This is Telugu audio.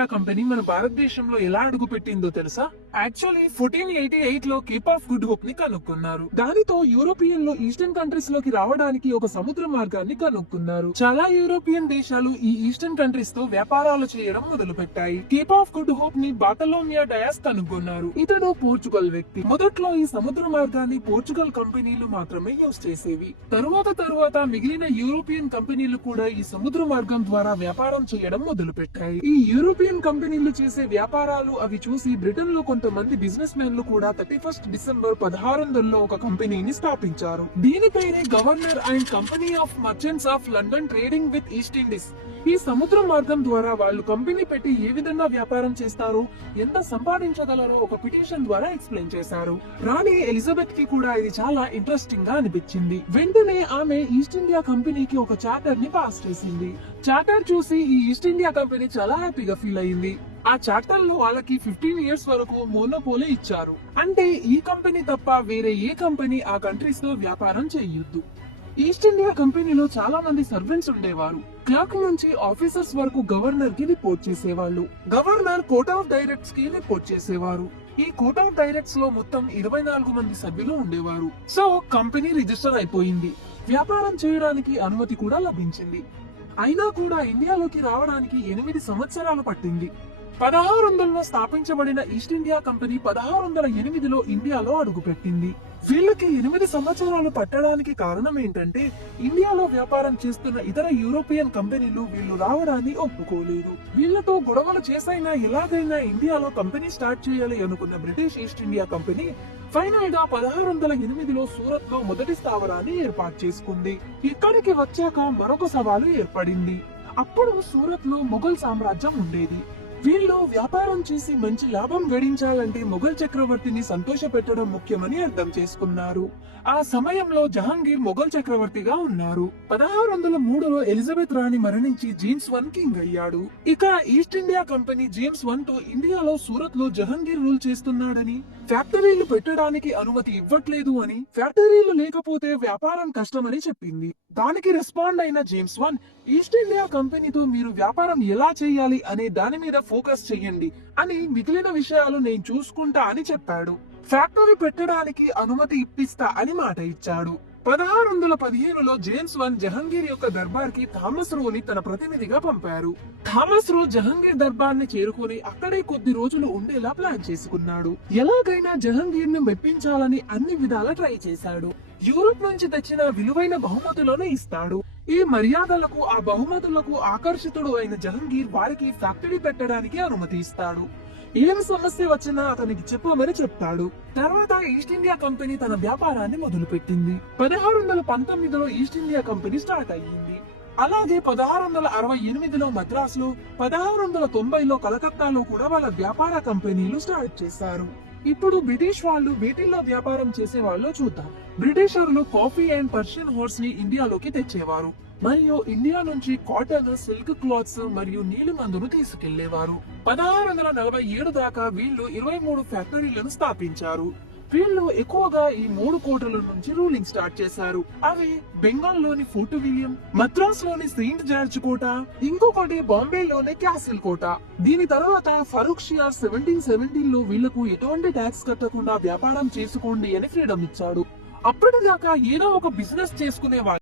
ఇండియా కంపెనీ మన భారతదేశంలో ఎలా అడుగు పెట్టిందో తెలుసా? యాక్చువల్లీ 1488 లో కేప్ ఆఫ్ గుడ్ హోప్ ని కనుక్కున్నారు. దానితో యూరోపియన్లు ఈస్టర్న్ కంట్రీస్ లోకి రావడానికి ఒక సముద్ర మార్గాన్ని కనుక్కున్నారు. చాలా యూరోపియన్ దేశాలు ఈ ఈస్టర్న్ కంట్రీస్ తో వ్యాపారాలు చేయడం మొదలు పెట్టాయి. కేప్ ఆఫ్ గుడ్ హోప్ ని బార్టలోమియో డయాస్ కనుగొన్నారు. ఇతడు పోర్చుగల్ వ్యక్తి. మొదట్లో ఈ సముద్ర మార్గాన్ని పోర్చుగల్ కంపెనీలు మాత్రమే యూజ్ చేసేవి. తరువాత మిగిలిన యూరోపియన్ కంపెనీలు కూడా ఈ సముద్ర మార్గం ద్వారా వ్యాపారం చేయడం మొదలు పెట్టాయి. ఈ యూరోపియన్ కంపెనీలు చేసే వ్యాపారాలు అవి చూసి బ్రిటన్ లో కొంతమంది బిజినెస్ మెన్లు కూడా 31 డిసెంబర్ 1600లో ఒక కంపెనీని స్థాపించారు. దీని పేరే governor and company of merchants of London trading with east Indies. ఈ సముద్ర మార్గం ద్వారా వాళ్ళు కంపెనీ పెట్టి ఏ విధంగా వ్యాపారం చేస్తారో, ఎంత సంపాదించగలరో ఒక పిటిషన్ ద్వారా ఎక్స్ప్లెయిన్ చేశారు. రాణి ఎలిజబెత్ కి కూడా ఇది చాలా ఇంట్రెస్టింగ్ గా అనిపించింది. వెంటనే ఆమె ఈస్ట్ ఇండియా కంపెనీకి ఒక చార్టర్ ని పాస్ చేసింది. చార్టర్ చూసి ఈ ఈస్ట్ ఇండియా కంపెనీ చాలా హ్యాపీగా ఫీల్ అయింది. ఆ చార్టర్ లో వాళ్ళకి 15 ఇయర్స్ వరకు మోనోపోలీ ఇచ్చారు. అంటే ఈ కంపెనీ తప్ప వేరే ఏ కంపెనీ ఆ కంట్రీస్ లో వ్యాపారం చేయొద్దు. ఈస్ట్ ఇండియా కంపెనీలో చాలా మంది సర్వెంట్స్ ఉండేవారు. క్లర్క్ నుంచి ఆఫీసర్స్ వరకు గవర్నర్ కి రిపోర్ట్ చేసేవాళ్ళు. గవర్నర్ కోర్ట్ ఆఫ్ డైరెక్టర్స్ కి రిపోర్ట్ చేసేవారు. ఈ కోర్ట్ ఆఫ్ డైరెక్టర్స్ లో మొత్తం 24 మంది సభ్యులు ఉండేవారు. సో కంపెనీ రిజిస్టర్ అయిపోయింది. వ్యాపారం చేయడానికి అనుమతి కూడా లభించింది. అయినా కూడా ఇండియాలోకి రావడానికి 8 సంవత్సరాలు పట్టింది. 1600లో స్థాపించబడిన ఈస్ట్ ఇండియా కంపెనీ 1608లో ఇండియాలో అడుగుపెట్టింది. వీళ్ళకి 8 సంవత్సరాలు పట్టడానికి కారణం ఏంటంటే, ఇండియాలో వ్యాపారం చేస్తున్న ఇతర యూరోపియన్ కంపెనీలు వీళ్ళు రావడాన్ని ఒప్పుకోలేదు. వీళ్ళతో గొడవలు చేసైనా ఎలాగైనా ఇండియాలో కంపెనీ స్టార్ట్ చేయాలి అనుకున్న British east India company final గా 1608లో సూరత్ లో మొదటి స్థావరాన్ని ఏర్పాటు చేసుకుంది. ఇక్కడికి వచ్చాక మరొక సవాలు ఏర్పడింది. అప్పుడు సూరత్ లో మొఘల్ సామ్రాజ్యం ఉండేది. వీళ్ళు వ్యాపారం చేసి మంచి లాభం గడించాలంటే మొఘల్ చక్రవర్తిని సంతోష పెట్టడం ముఖ్యమని అర్థం చేసుకున్నారు. ఆ సమయంలో జహాంగీర్ మొఘల్ చక్రవర్తిగా ఉన్నారు. 1603లో ఎలిజబెత్ రాణి మరణించి జేమ్స్ I కింగ్ అయ్యాడు. ఇక east India company James I తో ఇండియాలో సూరత్ లో జహాంగీర్ రూల్ చేస్తున్నాడని, ఫ్యాక్టరీలు పెట్టడానికి అనుమతి ఇవ్వట్లేదు అని, ఫ్యాక్టరీలు లేకపోతే వ్యాపారం కష్టమని చెప్పింది. దానికి రెస్పాండ్ అయిన జేమ్స్ I ఈస్ట్ ఇండియా కంపెనీతో మీరు వ్యాపారం ఎలా చేయాలి అనే దాని మీద ఫోకస్ చెయ్యండి అని, మిగిలిన విషయాలు నేను చూసుకుంటా అని చెప్పాడు. ఫ్యాక్టరీ పెట్టడానికి అనుమతి ఇప్పిస్తా అని మాట ఇచ్చాడు. 1615లో జేమ్స్ I జహాంగీర్ యొక్క దర్బార్ కి థామస్ రోని తన ప్రతినిధిగా పంపారు. థామస్ రో జహాంగీర్ దర్బార్ ని చేరుకుని అక్కడే కొద్ది రోజులు ఉండేలా ప్లాన్ చేసుకున్నాడు. ఎలాగైనా జహాంగీర్ ని మెప్పించాలని అన్ని విధాలా ట్రై చేశాడు. యూరోప్ నుంచి తెచ్చిన విలువైన బహుమతులను ఇస్తాడు. ఈ మర్యాదలకు ఆ బహుమతులకు ఆకర్షితుడు అయిన జహాంగీర్ వారికి ఫ్యాక్టరీ పెట్టడానికి అనుమతి ఇస్తాడు. ఏం సమస్య వచ్చినా అతనికి చెప్పమని చెప్తాడు. తర్వాత ఈస్ట్ ఇండియా కంపెనీ తన వ్యాపారాన్ని మొదలుపెట్టింది. 1619లో ఈస్ట్ ఇండియా కంపెనీ స్టార్ట్ అయ్యింది. అలాగే 1668లో మద్రాసులో, 1690లో కలకత్తాలో కూడా వాళ్ళ వ్యాపార కంపెనీలు స్టార్ట్ చేశారు. ఇప్పుడు బ్రిటిష్ వాళ్ళు వేటిల్లో వ్యాపారం చేసేవాళ్ళో చూద్దాం. బ్రిటిషర్లు కాఫీ అండ్ పర్షియన్ హార్స్ ని ఇండియాలోకి తెచ్చేవారు మరియు ఇండియా నుంచి కాటన్, సిల్క్ క్లాత్స్ మరియు నీలి మందును తీసుకెళ్లేవారు. 1647 దాకా వీళ్ళు 23 ఫ్యాక్టరీలను స్థాపించారు. వీళ్ళు ఎక్కువగా ఈ 3 కోటల నుంచి రూలింగ్ స్టార్ట్ చేశారు. అవి బెంగాల్ లోని ఫోర్ట్ విలియం, మద్రాస్ లోని సెయింట్ జార్జ్ కోట, ఇంకొకటి బాంబేలోని క్యాసిల్ కోట. దీని తర్వాత ఫరూక్ షియర్ 1717లో వీళ్లకు ఎటువంటి ట్యాక్స్ కట్టకుండా వ్యాపారం చేసుకోండి అని ఫ్రీడమ్ ఇచ్చాడు. అప్పటిదాకా ఏదో ఒక బిజినెస్ చేసుకునే